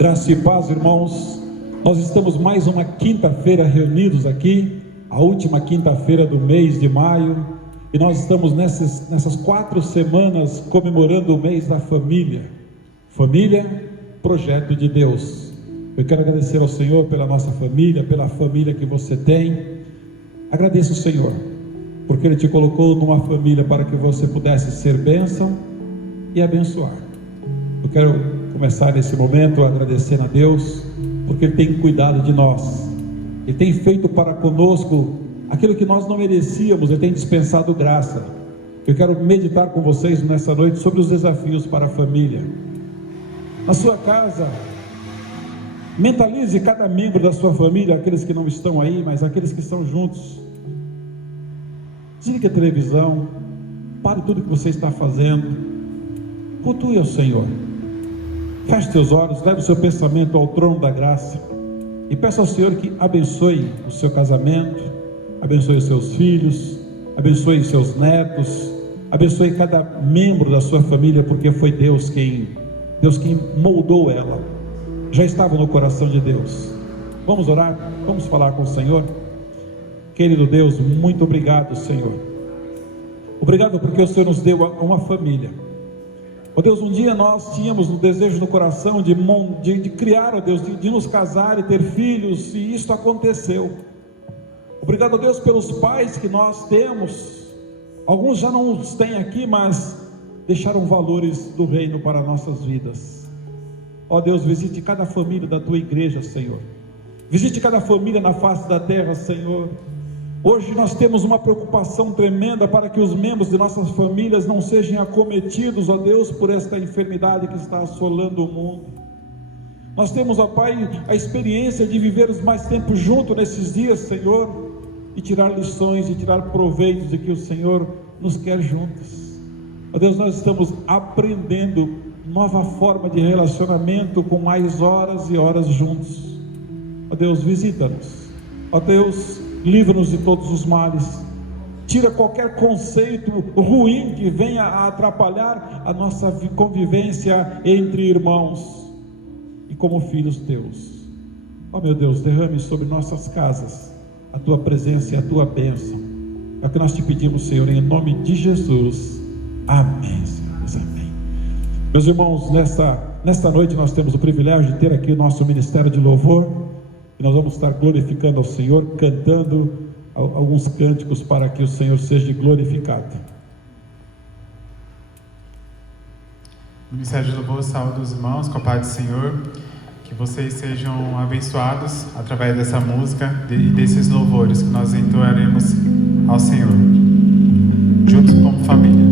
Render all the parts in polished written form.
Graça e paz, irmãos. Nós estamos mais uma quinta-feira reunidos aqui, a última quinta-feira do mês de maio, e nós estamos nessas 4 semanas comemorando o mês da família. Família, projeto de Deus. Eu quero agradecer ao Senhor pela nossa família, pela família que você tem. Agradeço ao Senhor, porque Ele te colocou numa família para que você pudesse ser bênção e abençoar. Eu quero começar nesse momento agradecendo a Deus, porque Ele tem cuidado de nós. Ele tem feito para conosco aquilo que nós não merecíamos. Ele tem dispensado graça. Eu quero meditar com vocês nessa noite sobre os desafios para a família. Na sua casa, mentalize cada membro da sua família, aqueles que não estão aí, mas aqueles que estão juntos. Desligue a televisão, pare tudo que você está fazendo, cultue ao Senhor. Feche seus olhos, leve o seu pensamento ao trono da graça e peça ao Senhor que abençoe o seu casamento, abençoe os seus filhos, abençoe os seus netos, abençoe cada membro da sua família, porque foi Deus quem moldou ela. Já estava no coração de Deus. Vamos orar, vamos falar com o Senhor. Querido Deus, muito obrigado, Senhor. Obrigado porque o Senhor nos deu uma família. Ó Deus, um dia nós tínhamos o desejo no coração de criar, ó Deus, de nos casar e ter filhos, e isso aconteceu. Obrigado, ó Deus, pelos pais que nós temos. Alguns já não os têm aqui, mas deixaram valores do reino para nossas vidas. Ó Deus, visite cada família da tua igreja, Senhor. Visite cada família na face da terra, Senhor. Hoje nós temos uma preocupação tremenda para que os membros de nossas famílias não sejam acometidos, ó Deus, por esta enfermidade que está assolando o mundo. Nós temos, ó Pai, a experiência de vivermos mais tempo juntos nesses dias, Senhor, e tirar lições e tirar proveitos de que o Senhor nos quer juntos. Ó Deus, nós estamos aprendendo nova forma de relacionamento com mais horas e horas juntos. Ó Deus, visita-nos. Ó Deus, livra-nos de todos os males. Tira qualquer conceito ruim que venha a atrapalhar a nossa convivência entre irmãos e como filhos teus. Ó meu Deus, derrame sobre nossas casas a tua presença e a tua bênção. É o que nós te pedimos, Senhor, em nome de Jesus. Amém, Senhor. Amém. Meus irmãos, nesta noite nós temos o privilégio de ter aqui o nosso ministério de louvor. E nós vamos estar glorificando ao Senhor, cantando alguns cânticos para que o Senhor seja glorificado. O Ministério de Louvor saúda os irmãos com a paz do Senhor. Que vocês sejam abençoados através dessa música e desses louvores que nós entoaremos ao Senhor, juntos como família.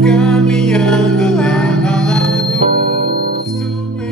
Caminhando lado a lado, super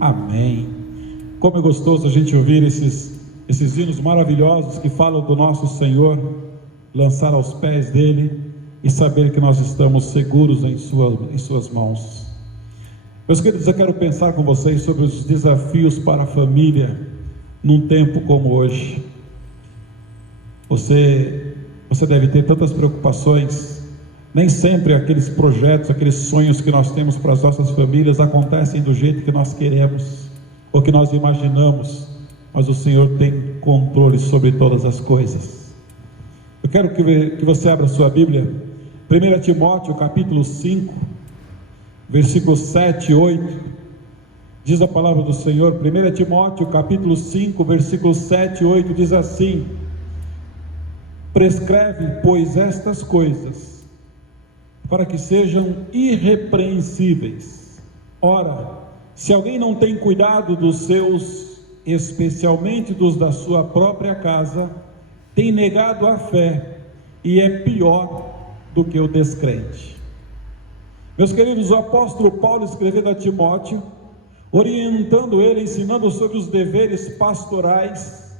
Amém. Como é gostoso a gente ouvir esses hinos maravilhosos que falam do nosso Senhor, lançar aos pés dele e saber que nós estamos seguros em suas mãos. Meus queridos, eu quero pensar com vocês sobre os desafios para a família num tempo como hoje. Você deve ter tantas preocupações. Nem sempre aqueles projetos, aqueles sonhos que nós temos para as nossas famílias acontecem do jeito que nós queremos ou que nós imaginamos, mas o Senhor tem controle sobre todas as coisas. Eu quero que você abra sua Bíblia, 1 Timóteo capítulo 5, versículos 7 e 8, diz a palavra do Senhor. 1 Timóteo capítulo 5, versículos 7 e 8, diz assim: prescreve, pois, estas coisas, para que sejam irrepreensíveis. Ora, se alguém não tem cuidado dos seus, especialmente dos da sua própria casa, tem negado a fé e é pior do que o descrente. Meus queridos, o apóstolo Paulo escrevendo a Timóteo, orientando ele, ensinando sobre os deveres pastorais,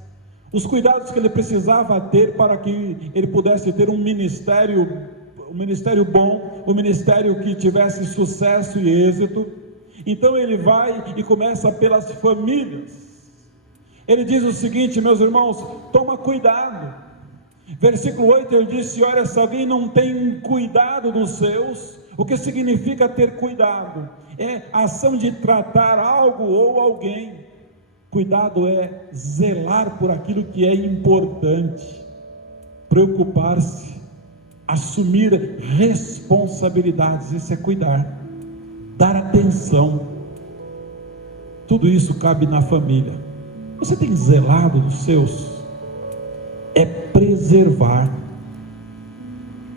os cuidados que ele precisava ter para que ele pudesse ter um ministério bom, um ministério que tivesse sucesso e êxito. Então ele vai e começa pelas famílias. Ele diz o seguinte, meus irmãos: toma cuidado. Versículo 8 ele disse: olha, se alguém não tem cuidado dos seus, o que significa ter cuidado? É a ação de tratar algo ou alguém. Cuidado é zelar por aquilo que é importante, preocupar-se, assumir responsabilidades. Isso é cuidar, dar atenção. Tudo isso cabe na família. Você tem zelado dos seus? É preservar.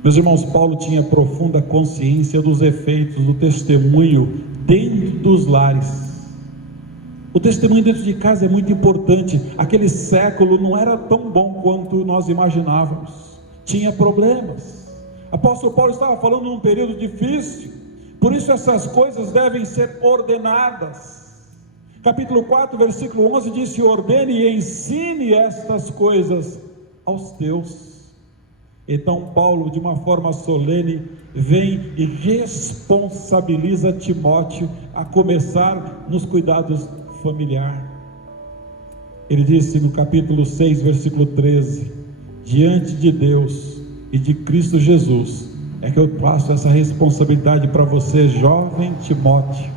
Meus irmãos, Paulo tinha profunda consciência dos efeitos do testemunho dentro dos lares. O testemunho dentro de casa é muito importante. Aquele século não era tão bom quanto nós imaginávamos, tinha problemas. Apóstolo Paulo estava falando num período difícil, por isso essas coisas devem ser ordenadas. Capítulo 4, versículo 11 diz: ordene e ensine estas coisas aos teus. Então Paulo, de uma forma solene, vem e responsabiliza Timóteo a começar nos cuidados familiares. Ele disse no capítulo 6, versículo 13: diante de Deus e de Cristo Jesus é que eu passo essa responsabilidade para você, jovem Timóteo.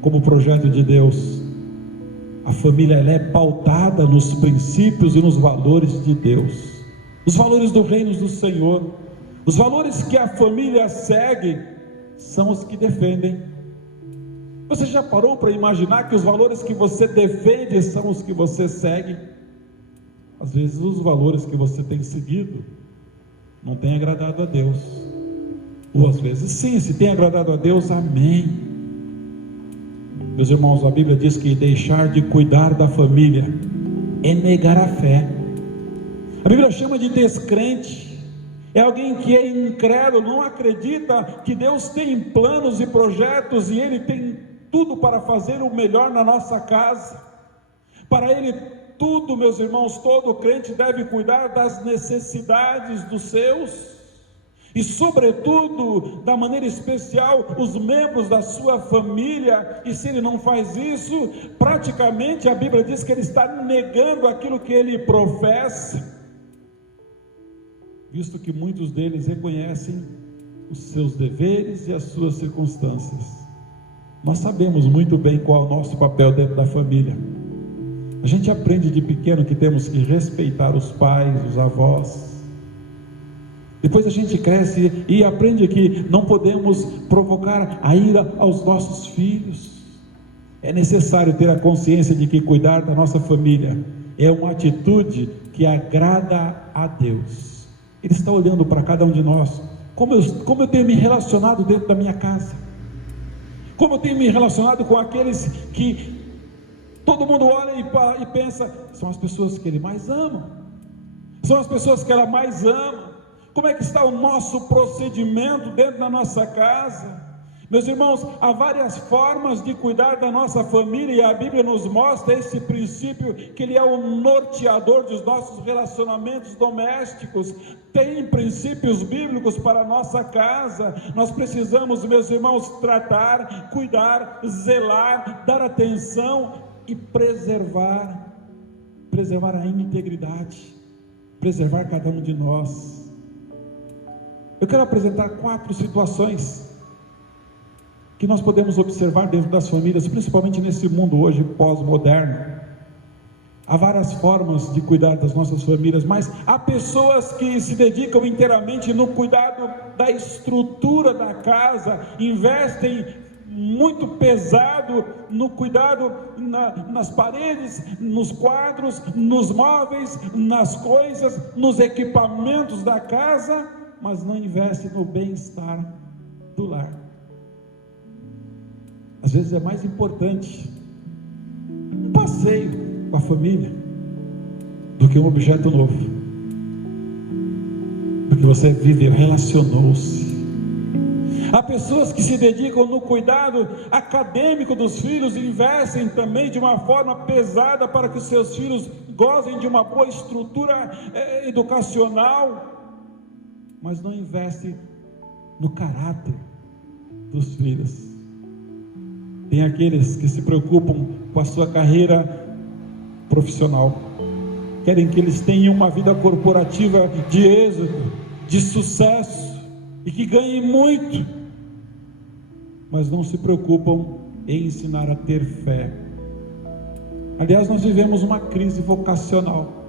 Como projeto de Deus, a família ela é pautada nos princípios e nos valores de Deus, os valores do reino do Senhor. Os valores que a família segue são os que defendem. Você já parou para imaginar que os valores que você defende são os que você segue? Às vezes os valores que você tem seguido não têm agradado a Deus, ou às vezes sim, se tem agradado a Deus, amém. Meus irmãos, a Bíblia diz que deixar de cuidar da família é negar a fé. A Bíblia chama de descrente, é alguém que é incrédulo, não acredita que Deus tem planos e projetos e Ele tem tudo para fazer o melhor na nossa casa. Para Ele tudo, meus irmãos, todo crente deve cuidar das necessidades dos seus, e sobretudo, da maneira especial, os membros da sua família. E se ele não faz isso, praticamente a Bíblia diz que ele está negando aquilo que ele professa, visto que muitos deles reconhecem os seus deveres e as suas circunstâncias. Nós sabemos muito bem qual é o nosso papel dentro da família. A gente aprende de pequeno que temos que respeitar os pais, os avós. Depois a gente cresce e aprende que não podemos provocar a ira aos nossos filhos. É necessário ter a consciência de que cuidar da nossa família é uma atitude que agrada a Deus. Ele está olhando para cada um de nós. Como eu tenho me relacionado dentro da minha casa? Como eu tenho me relacionado com aqueles que todo mundo olha e pensa, são as pessoas que ele mais ama, são as pessoas que ela mais ama. Como é que está o nosso procedimento dentro da nossa casa? Meus irmãos, há várias formas de cuidar da nossa família, e a Bíblia nos mostra esse princípio, que ele é o norteador dos nossos relacionamentos domésticos. Tem princípios bíblicos para a nossa casa. Nós precisamos, meus irmãos, tratar, cuidar, zelar, dar atenção e preservar a integridade, preservar cada um de nós. Eu quero apresentar 4 situações que nós podemos observar dentro das famílias, principalmente nesse mundo hoje pós-moderno. Há várias formas de cuidar das nossas famílias, mas há pessoas que se dedicam inteiramente no cuidado da estrutura da casa, investem muito pesado no cuidado nas paredes, nos quadros, nos móveis, nas coisas, nos equipamentos da casa, mas não investem no bem-estar do lar. Às vezes é mais importante um passeio com a família do que um objeto novo, porque você viveu, relacionou-se. Há pessoas que se dedicam no cuidado acadêmico dos filhos, investem também de uma forma pesada para que os seus filhos gozem de uma boa estrutura educacional, mas não investem no caráter dos filhos. Tem aqueles que se preocupam com a sua carreira profissional, querem que eles tenham uma vida corporativa de êxito, de sucesso, e que ganhem muito, mas não se preocupam em ensinar a ter fé. Aliás, nós vivemos uma crise vocacional.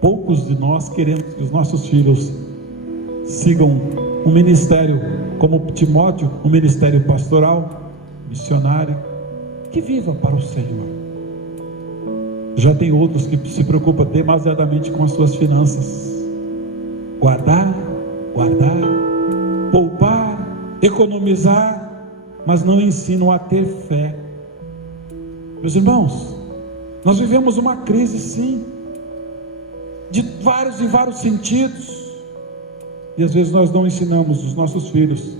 Poucos de nós queremos que os nossos filhos sigam um ministério como Timóteo, um ministério pastoral, missionário, que viva para o Senhor. Já tem outros que se preocupam demasiadamente com as suas finanças, guardar, poupar, economizar, mas não ensinam a ter fé. Meus irmãos, nós vivemos uma crise, sim, de vários sentidos, e às vezes nós não ensinamos os nossos filhos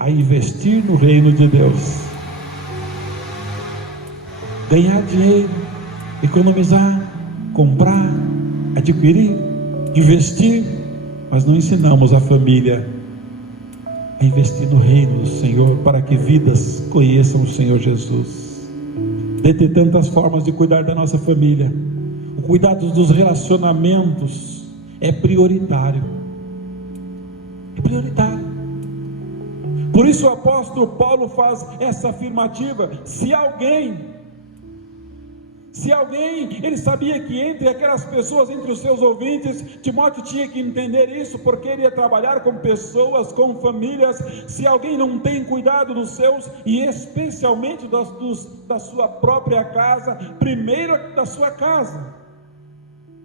a investir no reino de Deus, ganhar dinheiro, economizar, comprar, adquirir, investir, mas não ensinamos a família a investir no reino do Senhor, para que vidas conheçam o Senhor Jesus. Dentre tantas formas de cuidar da nossa família, o cuidado dos relacionamentos é prioritário. Por isso o apóstolo Paulo faz essa afirmativa. Se alguém, ele sabia que entre aquelas pessoas, entre os seus ouvintes, Timóteo tinha que entender isso, porque ele ia trabalhar com pessoas, com famílias. Se alguém não tem cuidado dos seus, e especialmente da sua própria casa, primeiro da sua casa,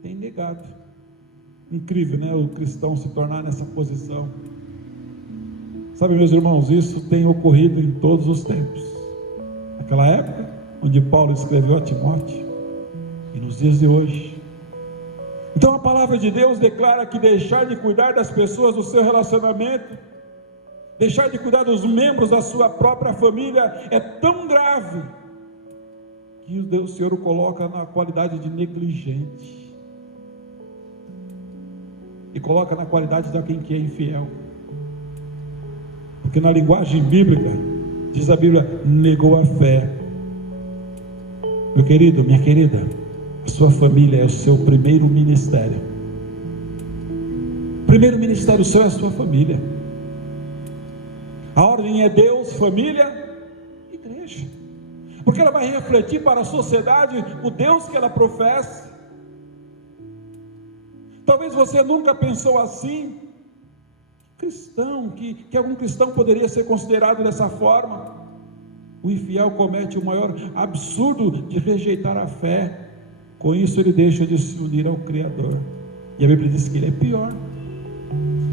tem negado. Incrível, né? O cristão se tornar nessa posição. Sabe, meus irmãos, isso tem ocorrido em todos os tempos. Naquela época, onde Paulo escreveu a Timóteo, e nos dias de hoje. Então a palavra de Deus declara que deixar de cuidar das pessoas do seu relacionamento, deixar de cuidar dos membros da sua própria família, é tão grave, que o Senhor o coloca na qualidade de negligente, e coloca na qualidade de alguém que é infiel. Porque na linguagem bíblica, diz a Bíblia, negou a fé. Meu querido, minha querida, a sua família é o seu primeiro ministério. O primeiro ministério seu é a sua família. A ordem é Deus, família, igreja. Porque ela vai refletir para a sociedade o Deus que ela professa. Talvez você nunca pensou assim. Cristão, que algum cristão poderia ser considerado dessa forma. O infiel comete o maior absurdo de rejeitar a fé. Com isso ele deixa de se unir ao Criador, e a Bíblia diz que ele é pior.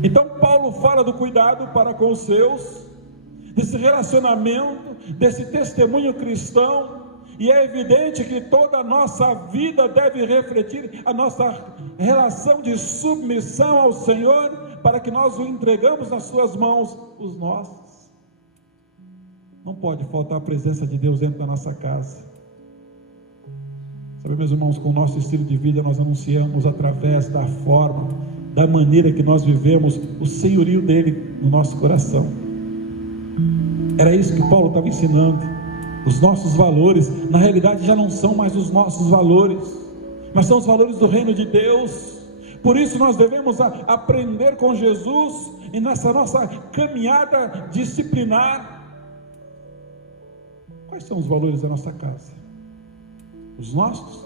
Então Paulo fala do cuidado para com os seus, desse relacionamento, desse testemunho cristão. E é evidente que toda a nossa vida deve refletir a nossa relação de submissão ao Senhor, para que nós o entregamos nas suas mãos, os nossos. Não pode faltar a presença de Deus dentro da nossa casa. Sabe, meus irmãos, com o nosso estilo de vida nós anunciamos através da forma, da maneira que nós vivemos, o senhorio dele no nosso coração. Era isso que Paulo estava ensinando. Os nossos valores, na realidade, já não são mais os nossos valores, mas são os valores do reino de Deus. Por isso nós devemos aprender com Jesus, e nessa nossa caminhada disciplinar, quais são os valores da nossa casa? Os nossos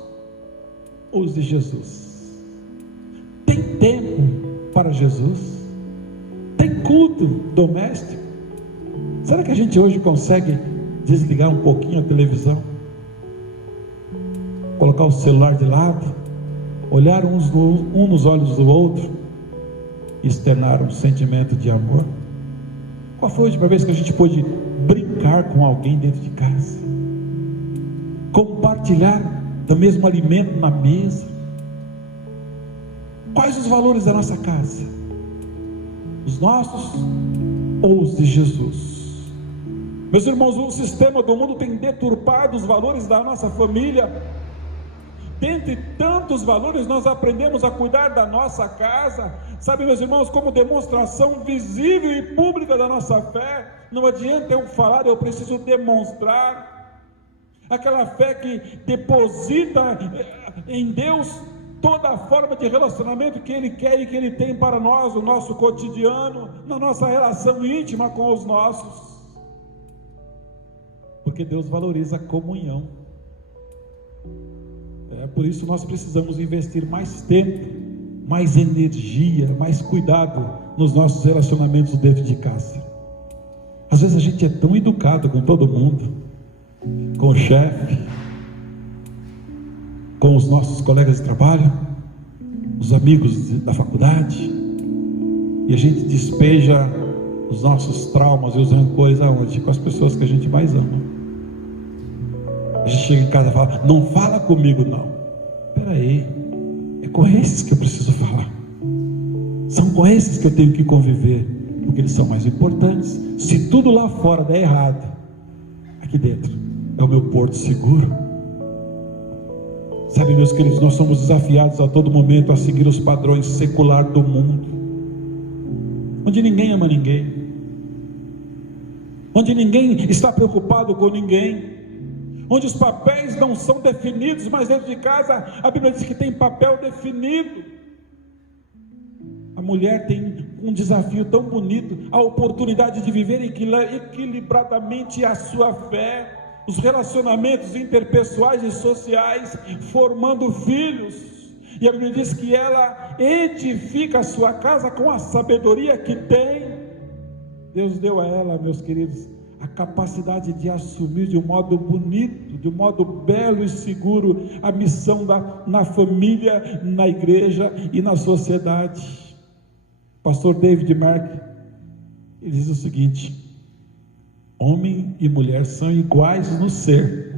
ou os de Jesus? Tem tempo para Jesus? Tem culto doméstico? Será que a gente hoje consegue desligar um pouquinho a televisão, colocar o celular de lado, olhar um nos olhos do outro e externar um sentimento de amor? Qual foi a última vez que a gente pôde brincar com alguém dentro de casa, compartilhar do mesmo alimento na mesa? Quais os valores da nossa casa? Os nossos ou os de Jesus? Meus irmãos, o sistema do mundo tem deturpado os valores da nossa família. Dentre tantos valores, nós aprendemos a cuidar da nossa casa, sabe, meus irmãos, como demonstração visível e pública da nossa fé. Não adianta eu falar, eu preciso demonstrar. Aquela fé que deposita em Deus toda a forma de relacionamento que Ele quer e que Ele tem para nós, o nosso cotidiano, na nossa relação íntima com os nossos. Porque Deus valoriza a comunhão. Por isso nós precisamos investir mais tempo, mais energia, mais cuidado nos nossos relacionamentos dentro de casa. Às vezes a gente é tão educado com todo mundo, com o chefe, com os nossos colegas de trabalho, os amigos da faculdade, e a gente despeja os nossos traumas e os rancores aonde? Com as pessoas que a gente mais ama. A gente chega em casa e fala: não fala comigo não. Espera aí, é com esses que eu preciso falar, são com esses que eu tenho que conviver, porque eles são mais importantes. Se tudo lá fora der errado, aqui dentro é o meu porto seguro. Sabe, meus queridos, nós somos desafiados a todo momento a seguir os padrões seculares do mundo, onde ninguém ama ninguém, onde ninguém está preocupado com ninguém, onde os papéis não são definidos, mas dentro de casa a Bíblia diz que tem papel definido. A mulher tem um desafio tão bonito, a oportunidade de viver equilibradamente a sua fé, os relacionamentos interpessoais e sociais, formando filhos. E a Bíblia diz que ela edifica a sua casa com a sabedoria que tem. Deus deu a ela, meus queridos, a capacidade de assumir de um modo bonito, de um modo belo e seguro, a missão na família, na igreja e na sociedade. Pastor David Mark, ele diz o seguinte: homem e mulher são iguais no ser,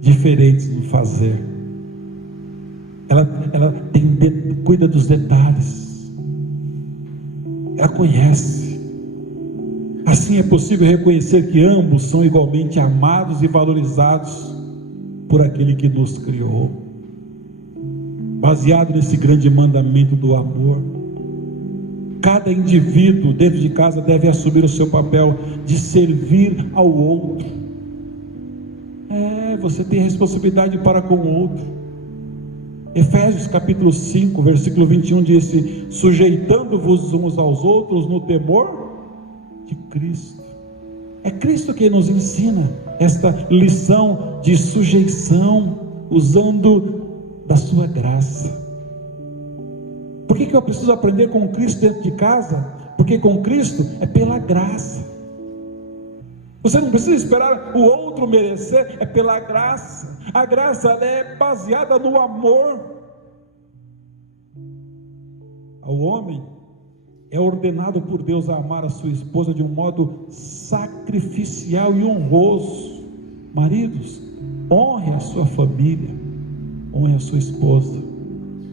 diferentes no fazer. Ela cuida dos detalhes, ela conhece. Assim é possível reconhecer que ambos são igualmente amados e valorizados por aquele que nos criou. Baseado nesse grande mandamento do amor, cada indivíduo dentro de casa deve assumir o seu papel de servir ao outro. Você tem responsabilidade para com o outro. Efésios capítulo 5, versículo 21 disse: sujeitando-vos uns aos outros no temor de Cristo. É Cristo quem nos ensina esta lição de sujeição, usando da sua graça. Por que eu preciso aprender com Cristo dentro de casa? Porque com Cristo é pela graça. Você não precisa esperar o outro merecer, é pela graça. A graça ela é baseada no amor. Ao homem é ordenado por Deus a amar a sua esposa de um modo sacrificial e honroso. Maridos, honre a sua família, honre a sua esposa,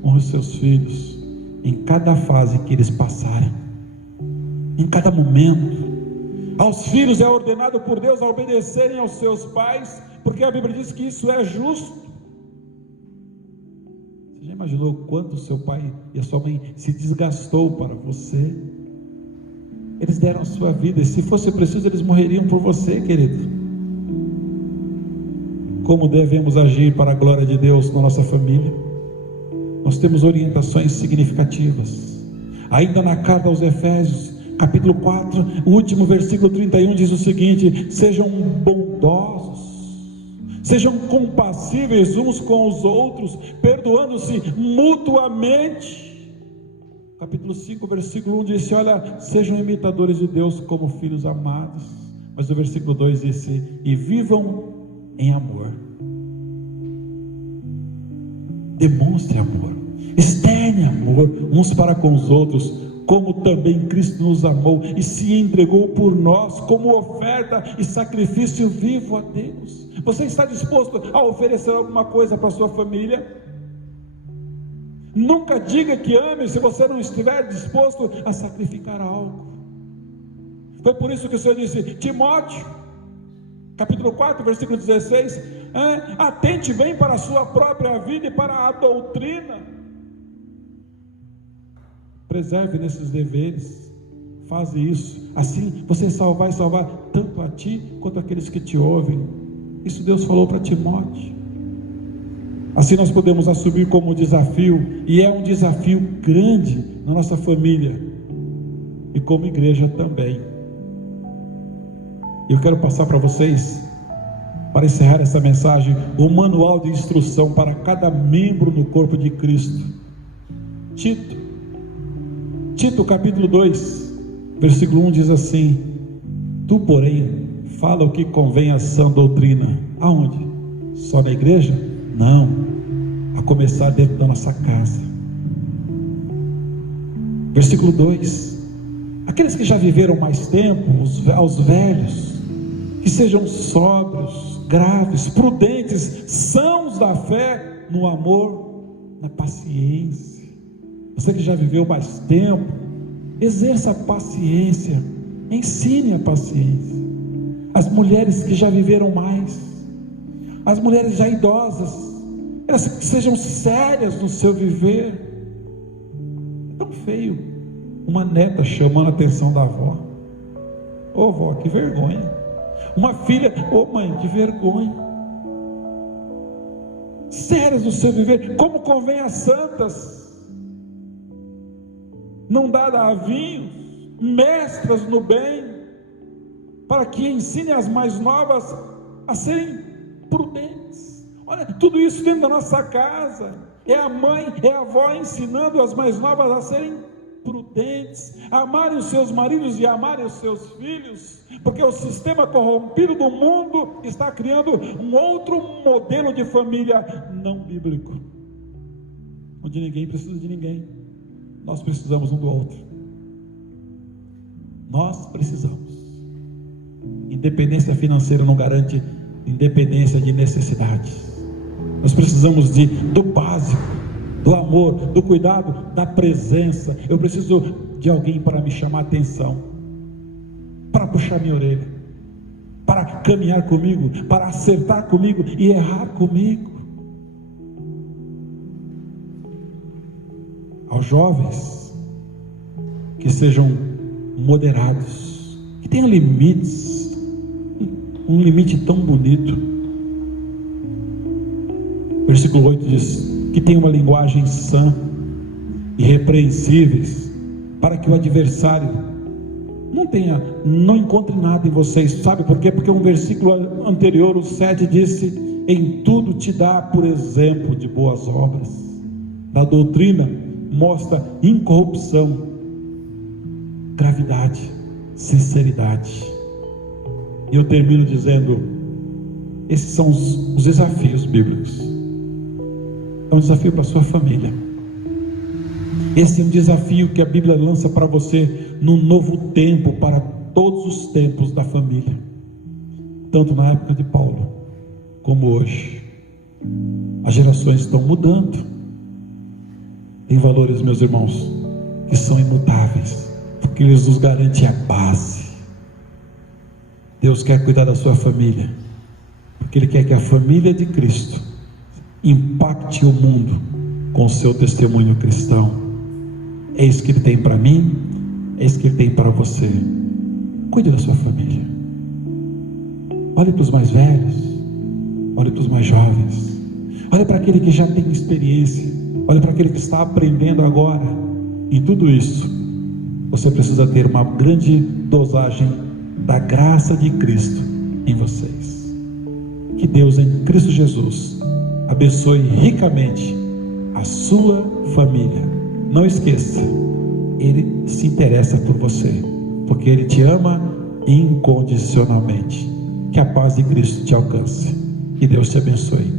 honre os seus filhos, em cada fase que eles passarem, em cada momento. Aos filhos é ordenado por Deus a obedecerem aos seus pais, porque a Bíblia diz que isso é justo. Você já imaginou quanto seu pai e a sua mãe se desgastou para você? Eles deram a sua vida, e se fosse preciso eles morreriam por você, querido. Como devemos agir para a glória de Deus na nossa família? Nós temos orientações significativas. Ainda na carta aos Efésios, capítulo 4, o último versículo 31 diz o seguinte: sejam bondosos, sejam compassíveis uns com os outros, perdoando-se mutuamente. Capítulo 5, versículo 1 disse: olha, sejam imitadores de Deus como filhos amados. Mas o versículo 2 disse: e vivam em amor. Demonstre amor, externe amor uns para com os outros, como também Cristo nos amou e se entregou por nós como oferta e sacrifício vivo a Deus. Você está disposto a oferecer alguma coisa para a sua família? Nunca diga que ame se você não estiver disposto a sacrificar algo. Foi por isso que o Senhor disse: Timóteo, capítulo 4, versículo 16, atente bem para a sua própria vida e para a doutrina. Preserve nesses deveres, faz isso, assim você vai salvar tanto a ti quanto aqueles que te ouvem. Isso Deus falou para Timóteo. Assim nós podemos assumir como desafio, e é um desafio grande na nossa família e como igreja também. Eu quero passar para vocês, para encerrar essa mensagem, um manual de instrução para cada membro no corpo de Cristo. Tito capítulo 2, versículo 1 diz assim: tu, porém, fala o que convém à sã doutrina. Aonde? Só na igreja? Não, a começar dentro da nossa casa. Versículo 2: aqueles que já viveram mais tempo, aos velhos, que sejam sóbrios, graves, prudentes, sãos da fé, no amor, na paciência. Você que já viveu mais tempo, exerça a paciência, ensine a paciência. As mulheres que já viveram mais, as mulheres já idosas, elas que sejam sérias no seu viver. É tão feio uma neta chamando a atenção da avó: ô vó, que vergonha. Uma filha: ô mãe, que vergonha. Sérias no seu viver, como convém às santas, não dada a vinhos, mestras no bem, para que ensine as mais novas a serem prudentes. Olha, tudo isso dentro da nossa casa. É a mãe, é a avó ensinando as mais novas a serem prudentes, a amarem os seus maridos e amarem os seus filhos, porque o sistema corrompido do mundo está criando um outro modelo de família não bíblico, onde ninguém precisa de ninguém. Nós precisamos um do outro. Nós precisamos. Independência financeira não garante independência de necessidades. Nós precisamos do básico, do amor, do cuidado, da presença. Eu preciso de alguém para me chamar a atenção, para puxar minha orelha, para caminhar comigo, para acertar comigo e errar comigo. Aos jovens, que sejam moderados, que tenham limites, um limite tão bonito. Versículo 8 diz: que tenham uma linguagem sã, irrepreensíveis, para que o adversário não encontre nada em vocês. Sabe por quê? Porque um versículo anterior, o 7, disse: em tudo te dá por exemplo de boas obras. Na doutrina mostra incorrupção, gravidade, sinceridade. E eu termino dizendo: esses são os desafios bíblicos. É um desafio para a sua família. Esse é um desafio que a Bíblia lança para você num novo tempo, para todos os tempos da família, tanto na época de Paulo como hoje. As gerações estão mudando. Tem valores, meus irmãos, que são imutáveis, porque eles nos garantem a base. Deus quer cuidar da sua família, porque Ele quer que a família de Cristo impacte o mundo com o seu testemunho cristão. É isso que Ele tem para mim, é isso que Ele tem para você. Cuide da sua família. Olhe para os mais velhos, olhe para os mais jovens, olhe para aquele que já tem experiência, olhe para aquele que está aprendendo agora. Em tudo isso, você precisa ter uma grande dosagem da graça de Cristo em vocês. Que Deus em Cristo Jesus abençoe ricamente a sua família. Não esqueça, Ele se interessa por você, porque Ele te ama incondicionalmente. Que a paz de Cristo te alcance. Que Deus te abençoe.